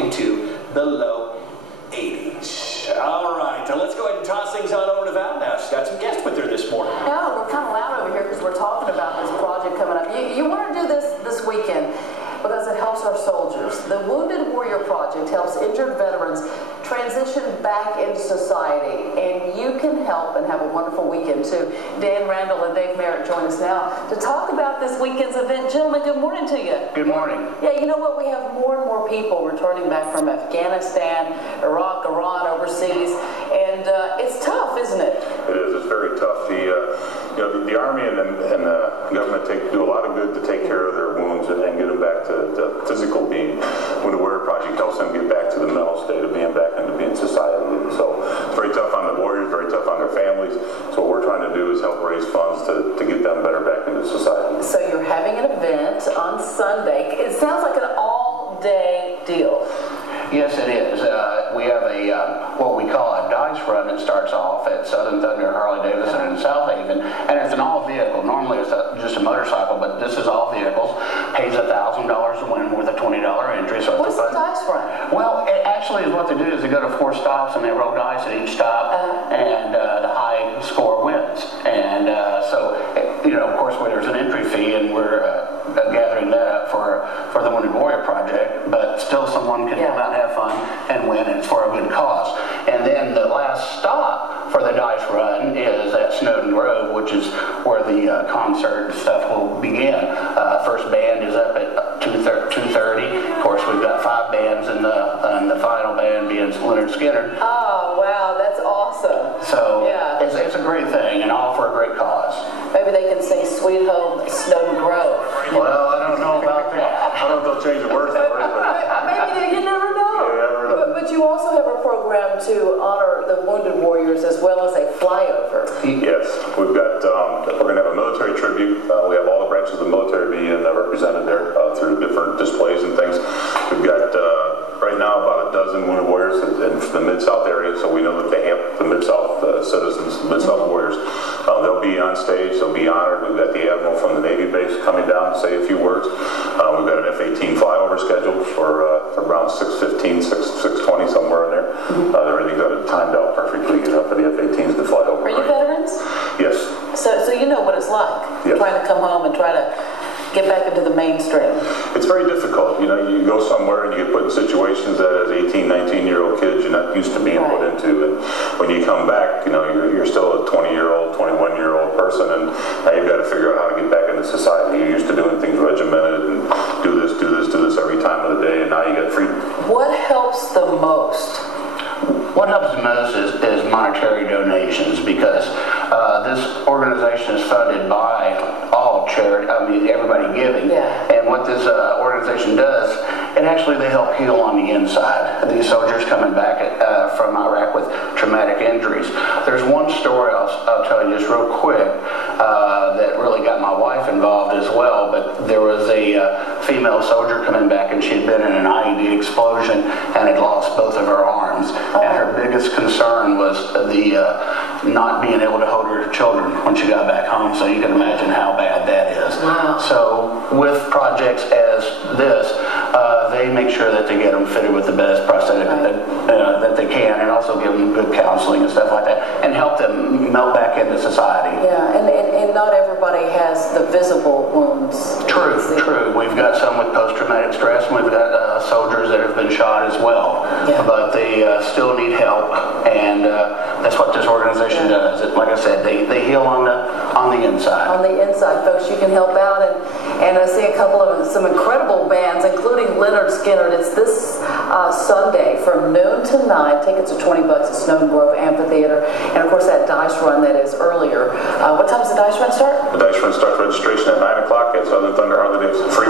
into the low 80s. All right, let's go ahead and toss things on over to Val now. She's got some guests with her this morning. Yeah, we're kind of loud over here because we're talking about this project coming up. You want to do this weekend because it helps our soldiers. The Wounded Warrior Project helps injured veterans transition back into society, and you can help and have a wonderful weekend too. Dan Randall and Dave Merritt join us now to talk about this weekend's event. Gentlemen, good morning to you. Good morning. Yeah, you know what? We have more and more people returning back from Afghanistan, Iraq, Iran, overseas, and it's tough, isn't it? It is. It's very tough. The Army and the government do a lot of good to take care of their wounds and get them back to physical being. When the Warrior Project helps them get back to the mental state of being back into being society. And so it's very tough on the warriors, very tough on their families. So what we're trying to do is help raise funds to get them better back into society. So you're having an event on Sunday. It sounds like an all-day deal. Yes, it is. We have what we call a dice run that starts off at Southern Thunder, Harley-Davidson, in South Haven, and it's an all-vehicle. Normally it's just a motorcycle, but this is all vehicles. Pays $1,000 to win with a $20 entry. So what's the dice run? Well, it actually is what they do is they go to 4 stops and they roll dice at each stop, and the high score wins. And of course, there's an entry fee, and we're gathering that up for the Wounded Warrior Project, but still someone can come out and have fun and win, and it's for a good cause. And then the last stop for the dice run is at Snowden Grove, which is where the concert and stuff will begin. First band is up at 2:30. Of course, we've got 5 bands, and the final band being Leonard Skinner. Oh, wow, that's awesome. So it's a great thing, and all for a great cause. Maybe they can sing Sweet Home Snowden Grove. Well, I don't know about that. I don't know if they'll change the words for it, but maybe you never know. But you also have a program to honor the Wounded Warriors as well as a flyover. Yes, we've got. We're going to have a military tribute. We have all the branches of the military being represented there through different displays and things. We've got right now about a dozen Wounded Warriors in the Mid-South area, so we know that they have the Mid-South citizens, the Mid-South Warriors. They'll be on stage. They'll be honored. We've got the Admiral from the Navy base coming down to say a few words. We've got an F-18 flyover scheduled for around 6:15, 6:20, somewhere in there. Everything's got it timed out perfectly for the F-18s to fly over. Are you veterans? Yes. So you know what it's like, trying to come home and try to get back into the mainstream. It's very difficult. You go somewhere and you get put in situations that as 18, 19-year-old kids you're not used to being put into. And when you come back, you're still a 20-year-old, 21-year-old person, and now you've got to figure out how to get back into society. You're used to doing things regimented and do this every time of the day, and now you got freedom. What helps the most? What helps the most is monetary donations, because this organization is funded by all charity. Everybody giving. And what this organization does, they help heal on the inside. These soldiers coming back from Iraq with traumatic injuries. There's one story I'll tell you just real quick that really got my wife involved as well. But there was a female soldier coming back, and she'd been in an IED explosion and had lost both of her arms. And her biggest concern was the not being able to hold her children when she got back home. So you can imagine how bad that is. Wow. So with projects as this, they make sure that they get them fitted with the best prosthetic that they can, and also give them good counseling and stuff like that, and help them melt back into society. Yeah, and not everybody has the visible wounds. True. We've got some with post-traumatic stress, and we've got soldiers that have been shot as well. But they still need help, and that's what this organization does. Like I said, they heal on the inside. On the inside, folks, you can help out, and I see a couple of some incredible bands, including Leonard Skinner. It's this Sunday from noon to 9. Tickets are $20 at Snowden Grove Amphitheater, and of course that dice run that is earlier. What time does the dice run start? The dice run starts registration at 9 o'clock at Southern Thunder Harley-Davidson. Free